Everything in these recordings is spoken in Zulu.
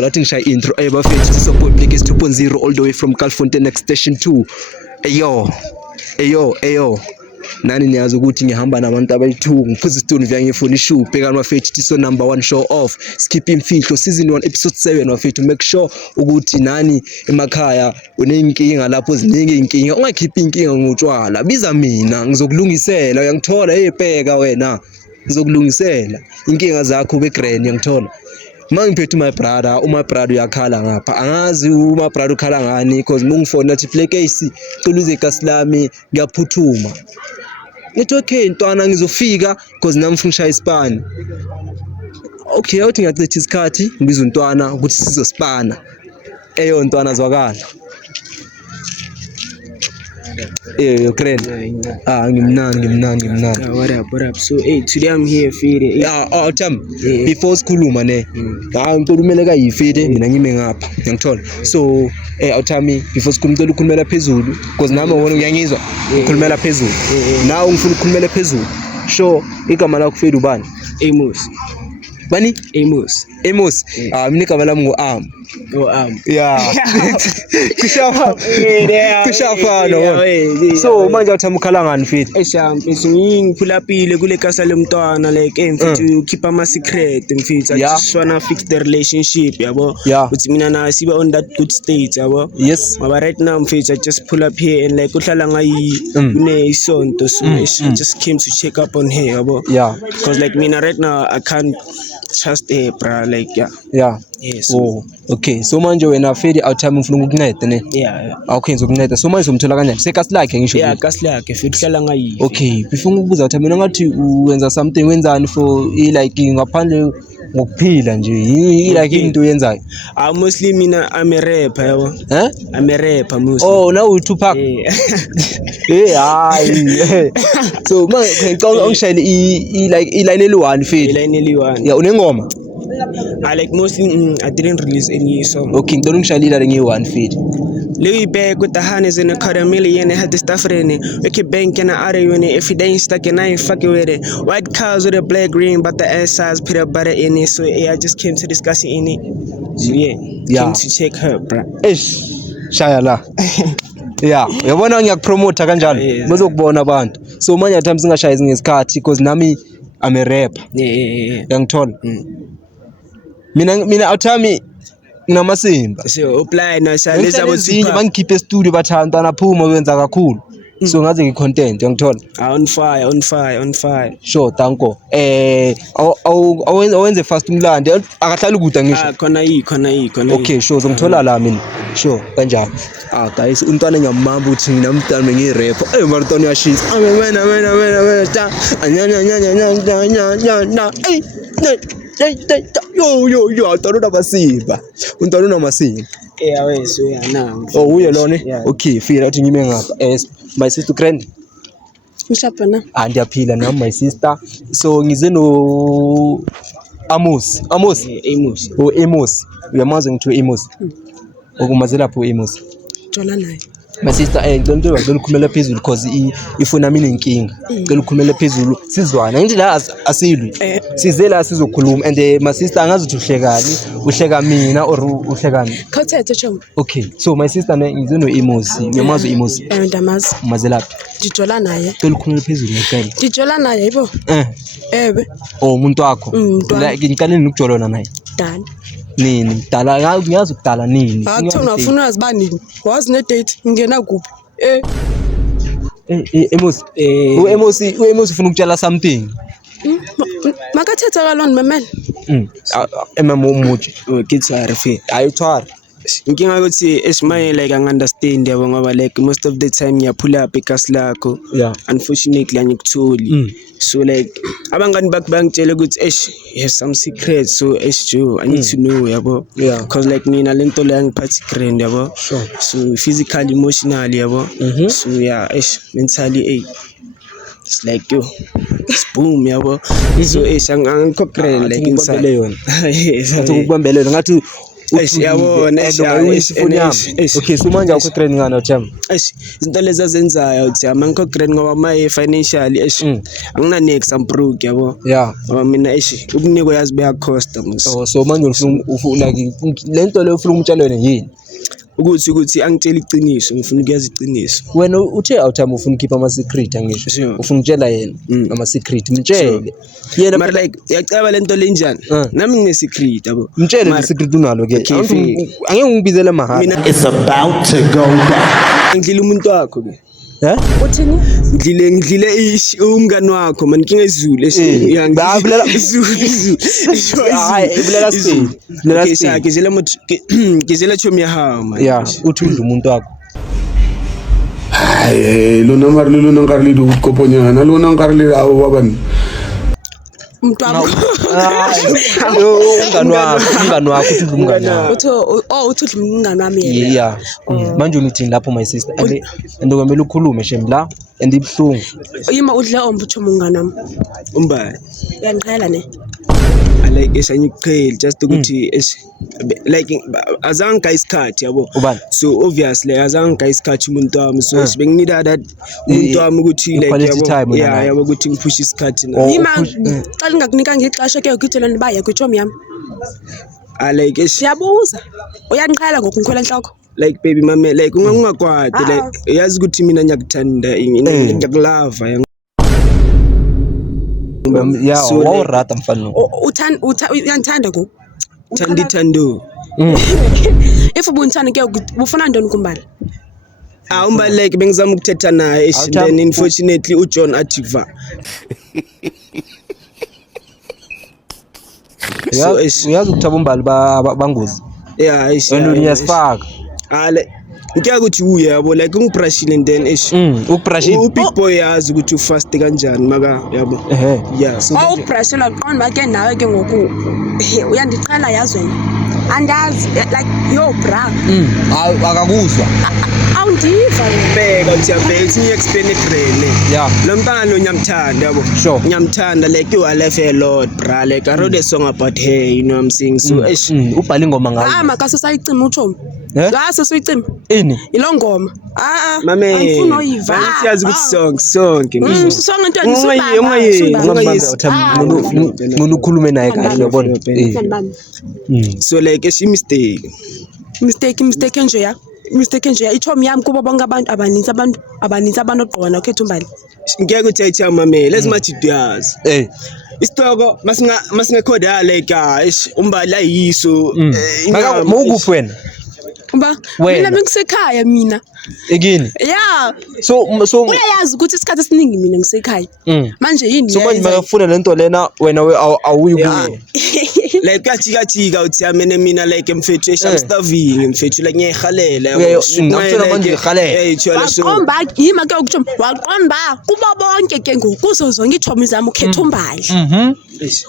Lathi ngishaya intro bafethu support Blackest 2.0 all the way from Calfontein next station 2. Eyo nani niyazi ukuthi ngihamba nabantu abayi2 ngiphuza isituni vya ngifuna ishow bheka mafethu tiso number 1 show off skip imfihlo season 1 episode 7 mafethu make sure ukuthi nani emakhaya unenkinga lapho ziningi inkinga ungakhiphi inkinga ngotshwala biza mina ngizokulungisela uyangithola bheka wena ngizokulungisela inkinga zakho begrand uyangithola. Mangiphethe my brother uyakhala ngapha angazi my brother ukhala ngani because mungifona nathi Blackest culuze igasi lami ngiyaphuthuma ngithi okay ntwana ngizofika because nami ngifuna ushaya ispan. Okay awuthi ngiyacitha isikhathi ngibiza untwana ukuthi sizospana ntwana zwakala grand. Ngimnandi. What up? So today I'm here feed. Before sikhuluma ne. Ngicela umele kayifide mina ngime ngapha. Ngiyangithola. So awuthami before sikhuluma ukhulumela phezulu because nami ubona uyangizwa ukhulumela phezulu. Nawe ngifuna ukukhulumela phezulu. Sure igama lakho feed ubani? Amos. Bani? Amos. Mina igama lami ngu-Am. Yeah. Kushafana. So manje uthama ukhala ngani fit? Ngiphulaphile kule kasa lomntwana like mfethu keep ama secret mfethu I just wanna fix the relationship yabo uthi mina na sibe on that good state yabo. Yes. But right now mfethu I just pull up here and like uhlala ngayi kune isonto so I just came to check up on her yabo. Yeah. Because like mina right now I can't trust her bra like yeah. Yes. Okay. So manje wena Fedi awuthama ufuna ukunceda ne? Yeah. Okay ngizokunceda. So manje uzomthola kanjani? Sekasi lakhe ngisho. Yeah, kasi lakhe Fedi hlala ngayi. Okay, before ukubuza uthi mina ngathi uwenza something wenzani for like ngaphandle ngokuphila nje like into uyenzayo. Mostly mina I'm a rapper yabo. I'm a rapper mostly. Oh, now we Tupac. Hayi. So manje ngicela ungishayele like iline eli1 Fedi. Iline eli1. Yeah, unengoma? I like mostly I didn't release any song. Okay, ngicela ungishayele nge1 Fedi. Louis bag with the harness in a quarter million, had the stuff in it. We keep banking out of it. If it ain't stuck in, I ain't fucking with it. White cars with a black green, but the ass size put a butter in it. So I just came to discuss it in it. So came to check her, bro. Shayala. Yeah, uyabona ngiyakupromote kanjalo. Bazokubona abantu. So manje athi singashayizi ngesikhathi because nami I'm a rapper. Yeah. Uyangithola? Mina awuthami ngamasimba. So apply na salisa bozinye bangikhiphe studio bathanda phuma wenza kakhulu. So ngaze ngicontent uyangithola? On fire. Sure, thanko. Awenze fast umlandi akahlali ukuda ngisho. Khona yi. Okay, sure, uzongithola la mina. Sure, kanjani? Guys, untwana ngiyamamba uthi mina umntwana ngirapper. Marathon yashisa. Wena. Yo, untwana unamasimba. Wes now. Uye lona? Okay, feel athi ngime ngapha. My sister grand. Ushapha na? Ndiyaphila nami my sister. So ngize no Amos. Amos. Amos. Uyamazi ngithiwe Amos. Ukumazela lapho Amos. Jola naye. My sister ngicela ukukhulumela phezulu because ifuna mina inkinga. Ngicela ukukhulumela phezulu sizwana. Ngithi la asilwi. Size la sizokhuluma and my sister angazi ukuthi uhleka mina or uhlekani. Khawuthethe choma. Okay. So my sister ngize no Amos. Uyamazi Amos? Ndamazi. Umazela lapha. Ndijola naye. Ngicela ukukhulumela phezulu ngicela. Ndijola naye yibo. Ewe. Umuntu wakho. Like ngiqale nokujolona naye. Dani. Nini dala ngiyazi ukudala nini akuthona ufuna waziba nini wazi ne date ngena kuphi Amos Amos ufuna ukutshela something makathetha kalona memela umuthi kids are free ayithwara inkinga ukuthi esimanye like angiunderstand yabo ngoba like most of the time ngiyaphula up igasi lakho unfortunately angikutholi so like abangani bakho bangitshela ukuthi you have some secrets so Joe I need to know yabo because like mina lento le ngiphathi grand yabo so physically emotionally yabo so mentally it's like yo it's boom yabo so angikho grand like inside yona ngathi ukubambelele ngathi yabona ifoni yami. Okay, so manje awukho grade ngana Themba? Izinto lezi azenzayo Themba ngikho grade ngoba my financially angina next I'm broke yabo. Yeah. Ngoba mina ukunikwa yazi beya cost mos. So manje ufuna like lento le ufuna umtshalo yini? Ukuthi angitshela iqiniso ngifuna ukuyazi iqiniso. Wena uthe awuthama ufuna ukhipha ama secret angisho. Ufuna ukutshela yena ama secret mtshele. Yena but like yacaba lento lenjani? Nami ngine secret yabo. Mtshele le secret unalo ke. Angeke ngibizele mahhala. It's about to go down. Ngidlile umuntu wakho ke. Uthini? Ngidlile umngani wakho man ngingezulu Babulela izulu. Hayi ibulela speed. Okay sakhe ngizela chomi yaha man. Yeah, uthunda umuntu wakho. Hayi lona ngari le ukoponyana lona ngari le awu babani. Umuntu wakho. Umngani wakho uthunda umngani wakho. Uthudla umngani wami yena. Yeah. Manje uthini lapho my sister? And ukumele ukhulume shem la and ibhlungu. Yima udle ombutho umngani wami. Umbani? Uyangiqhela ne? Like esanyikuqheli just ukuthi like azange isikhathi yabo. So obviously azange isikhathi umuntu wami so benginida that umuntu wami ukuthi like yabo yabo ukuthi ngiphushe isikhathi na. Yima xa lingakunika ngixesha ke ukuthelana baye kuThomi yami. Like siyabuza uyangiqhela ngokungikhwela enhloko. Like baby mama like ungakwadi like yazi ukuthi mina ngiyakuthanda ngiyakulava yeah wawurata mfana uyanthanda go thando if ubunthanda ke ufuna ndoni kumbali umbali like bengizama ukuthetha naye then unfortunately uJohn athiva so uyazi ukuthaba umbali bangozi yeah wena uyasifaka ngiya ukuthi uya yabo like ungibrushile and then ukubrushile big boy yazi ukuthi ufast kanjani maka yabo yeah so ubrushela qonda ke nawe ke ngoku uyandiqhala yazi wena andazi like yo bra akakuzwa awundiva bheka uthi explain ibrele yeah lo mntana lo nyamthanda yabo nyamthanda like you are left a lot bra like I wrote a song about her you know what I'm saying so ubhale ingoma ngayo makase sayicima uThomi ngase suyicima ini ilongoma mame angifuna uyiva siyazi ukuthi sonke song into ngulukhulume naye kahle yabona so like she mistake nje ya mistake nje iThomi yami kubo bonke abantu abaninzi ogqona ukhetha umbali ngeke uthi mame let's match it yazi isitoko masingekhoda like umbali ayiso maka mawukuphi wena mina ngisekhaya mina egini yeah so uyayazi ukuthi isikhathi esiningi mina ngisekhaya manje yini so manje makafuna lento lena wena awuyikuye like kathika uthi amene mina like mfethu eshamstaving mfethu like ngiyahalela ngicela manje ngihalela waqomba yima ke ukuthi waqomba kubo bonke ke ngokuzo zonke iThomi zami ukhetha umbali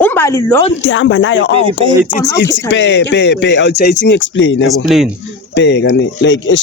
umbali lo ndihamba nayo it's be outside explain bheka ne like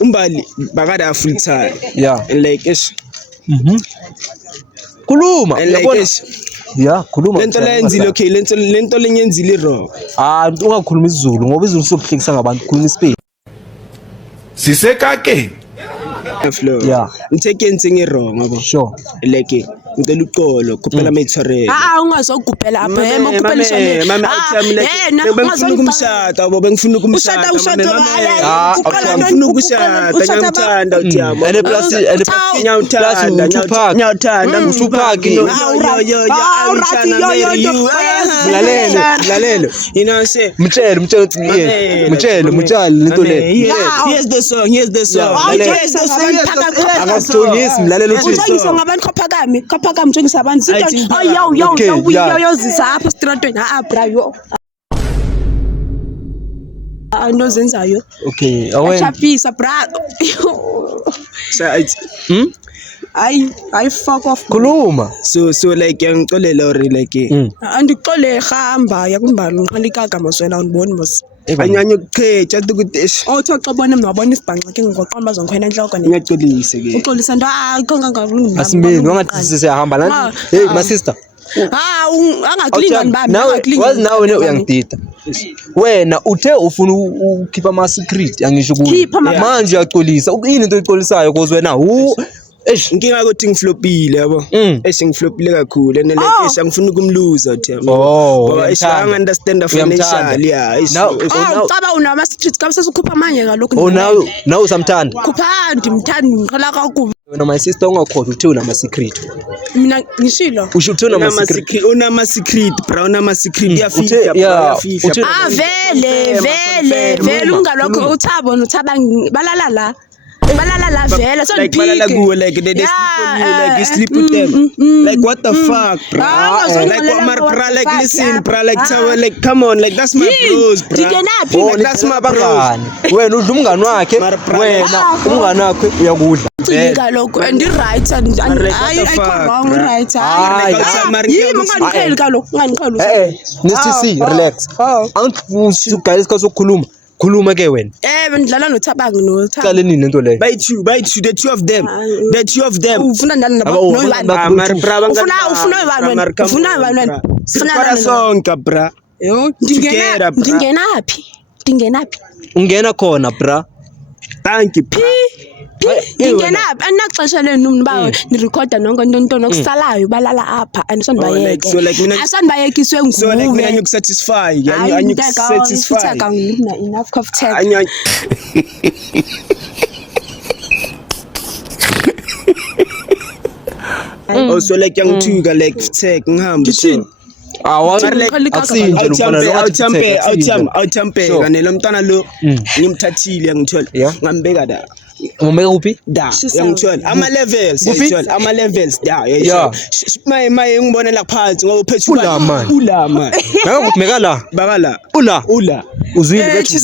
umbali bakada full time yeah and like khuluma yabona yeah khuluma lento lenzile okay lento lenyenzile wrong ungakhuluma isiZulu ngoba isiZulu sokuhlekisa ngabantu khuluma iSpanish sisekake flow ngitheke nsingi wrong yabo sure like ngicela uqolo kuphela mayithorela ungazogubhela apha ukupela ishane mama yena bengifuna ukumshada yabo bengifuna ukumshada ngifuna ukushada ngiyamthanda uthi yabo ene plus nyathanda uTupac mlalelo you know say mtshele lento le here's the song akasithongisi mlalelo uthi utshengisa ngabantu kaphakami utshengisa abantu yo zisa apha estradweni bra yo anozenzayo okay achapisa bra I fuck off khuluma so like ngixolela or like andixole hamba yakumbali ngiqalikaga moswena undiboni mos anyanye ukuqheja ukuthi Thoxa bona mina wabona isibhanqa ke ngoqamba zongikhwena enhloko ngiyaxolisa ke uxolisa nto kangangani asimini wangathi siyahamba la hey my sister Angakulingani bami. Wazi nawe wena uyangidida. Wena uthe ufuna ukukhipha ama secret angisho kuwe. Manje uyaxolisa. Yini into oyixolisayo because wena inkinga ukuthi ngiflopile yabo. Ngiflopile kakhulu and like angifuni ukumluza uthemba. Ngoba I understand financially yeah. Caba unama secret kabe sesikhupha manje ngalokho. Now usamthanda. Khupha ndimthanda ngiqala kakubi. Wena my sister ungakhohlwa uthe unama secret. Mina ngishilo. Usho uthe unama secret. Unama secret bra unama secret iyafika. Vele ungalokho uthabo nothaba balala la. Vele so like balala kuwe like they sleep on you like you sleep with them like what the fuck bra like bra like listen bra like tell like come on like that's my bros bra like that's my bros wena udla umngani wakhe wena umngani wakhe uyakudla Tika lokho and right and I wrong right Nisi relax angifuthi guys kasokhuluma khuluma ke wena bendlala noThabang noThaba qale nini into leyo ufuna nani ufuna sonke bra ndingenaphi ungena khona bra thank you ndingenaphi anaxesha lenu mba ni recorda nonke into nokusalayo balala apha asanibayekiswe nguwe so like mina ngikusatisfy anyikusatisfy ngina enough of tech also like yangithuka like tech ngihamba so awuthampe kane lo mntwana lo ngimthathile yangithola ngambeka da umbeka kuphi da yangithola ama levels da yeah maye ngibonela phansi ngoba uphethe ulama ngakubeka la bakala ula uzwile bethu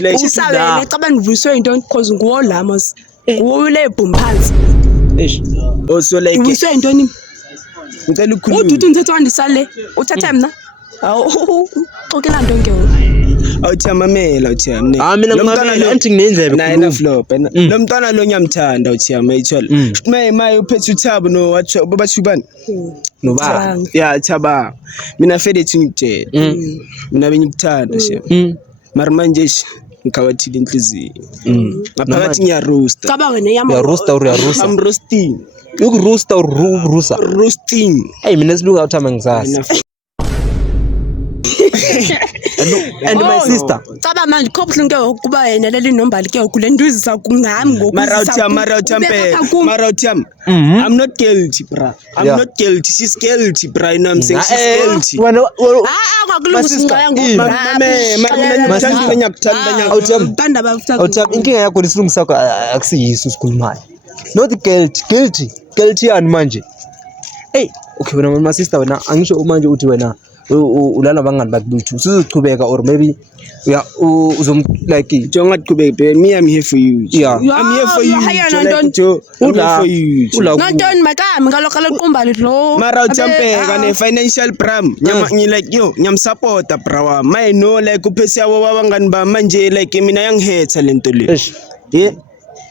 la chisawena cabanga uvuswe into because nguwo lamos nguwo le boom phansi also like uvuswe into ni ngicela ukukhuluma ududu ngithethe wandisale uthatha mina xokela nto ngewo awuthamamela uthiyamne mina ngimamela anti nginendlebe naye flop lo mntwana lo nyamthanda uthiyama ithola maye uphethe uThabo no wathi babathubani noba yeah Thaba mina fede ngitshela mina benyikuthanda she mara manje ngikhawathile inhliziyo ngaphakathi ngiya roast caba wena yama ya roast or ya roast I'm roasting roast or rusa roasting hey mina silunga uthama ngisazi and my sister caba manje khophle nke ukuba wena leli nombali ke ukulenduzisa kungami ngokusisa mara utham I'm not guilty bra I'm not guilty she's guilty bra you know I'm saying she's guilty ngakulungisa ngiyangithanda inkinga yakho lisilungisa akusiyiso sikhulumayo not guilty and manje hey okay wena my sister wena angisho manje uthi wena ulana bangani bakubuthu sizochubeka or maybe uzom like njengaqhubeke me I'm here for you yeah I'm here for you nantoni makami ngalokho lequmbali lo mara uthampeka ne financial pram ngi like yo ngiyamsupporta bra my no like uphesiya wabangani ba manje like mina yangihetha lento le yeah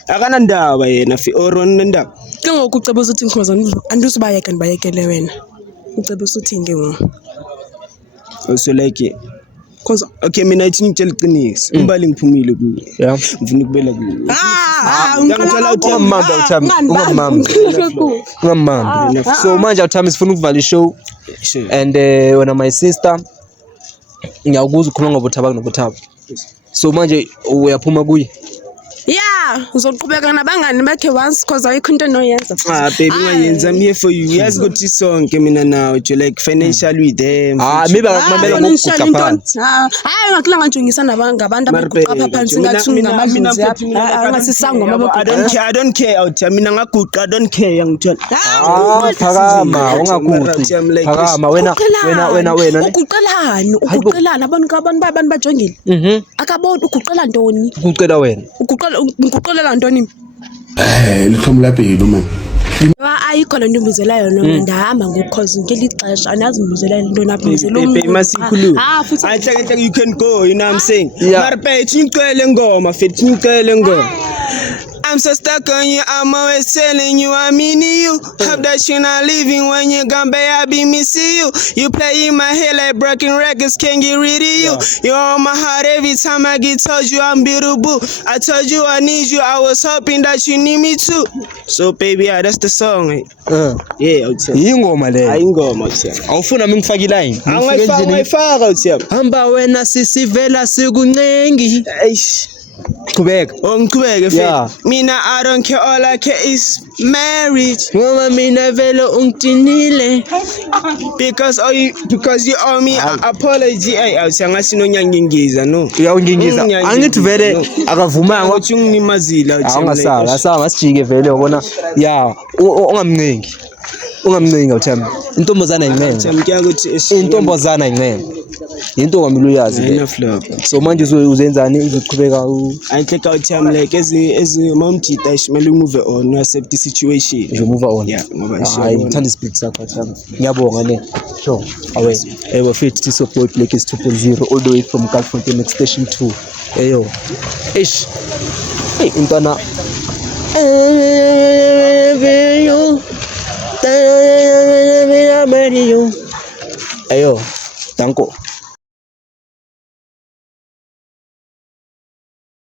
akana ndaba yena oron ndaba ke ngokuceba ukuthi ngikhoza andusibayeka nibayekele wena uceba ukuthi ngengo also like cause okay mina ithi ngitshela iqiniso umbali ngiphumile ku yeah ngifuna ukubela ku ngicela ungamamba so manje uthami sifuna ukuvala ishow and wena my sister ngiyakuzwa ukukhuluma ngobuthaba nobuthaba so manje uyaphuma kuye yeah uzoqhubeka nabangani bakhe once because ayikho into noyenza baby ngayenza I'm here for you yazi ukuthi sonke mina nawe you like financially with them maybe akumamela ngokuguqa phansi hayi ngakulanga njengisa nabantu abaguqa phansi ngathi ngamadlozi angasisangwa amaboko I don't care out mina ngaguqa I don't care yangithola phakama ungaguqi phakama wena uguqelana abantu bajongile akabona uguqela ntoni uguqela wena ukuqolela ntoni lithomla philo man ayikho le ntombizela yona ndahamba ngokhozi ngelixesha anazimuzela into naphezela baby masikhuluma ayinhle you can go you know what I'm saying mara phethe ngicela ngoma fethi ngicela ngoma I'm so stuck on you, I'm always telling you I'm in you. Hope that you're not leaving when you're gone, babe, I be missing you. You play in my head like broken records, can't get rid of you. You're on my heart every time I get told you I'm beautiful. I told you I need you, I was hoping that you need me too. So baby, yeah, that's the song. Yeah, awuthemba. Ingoma leyo. Ayingoma awuthemba. Awufuna mina ngifake line. Angayifaka awuthemba. Hamba wena sisivela sikuncengi. Eish. Qhubeka. Ngiqhubeke Yeah. mfethu. Mina I don't care, all I care is marriage. Ngoba mina vele ungidinile. Because you owe me an apology. Ay awusangathi nonyangingiza no. Uyawungingiza. Angithi vele akavumanga. Ngokuthi unginimazile awuthemba. Angasala asijike vele ubona ya ungamncengi. Ungamncengi awuthemba. Intombazana incenge. Awuthemba kuyakuthi Intombazana incenge. Into ngamile uyazi le. So manje uzenzani uzoqhubeka I out time like as mamjita ishimele move on, accept the situation. you move on. Yeah, ngoba Hayi ngithanda ispeed sakho thamba. Ngiyabonga ne. Sure. Awe. Bafethu Tiso Boy Black is 2.0 all the way from Gulffontein next station 2. Eyo. Ish. Hey intana. Ayo. Danko.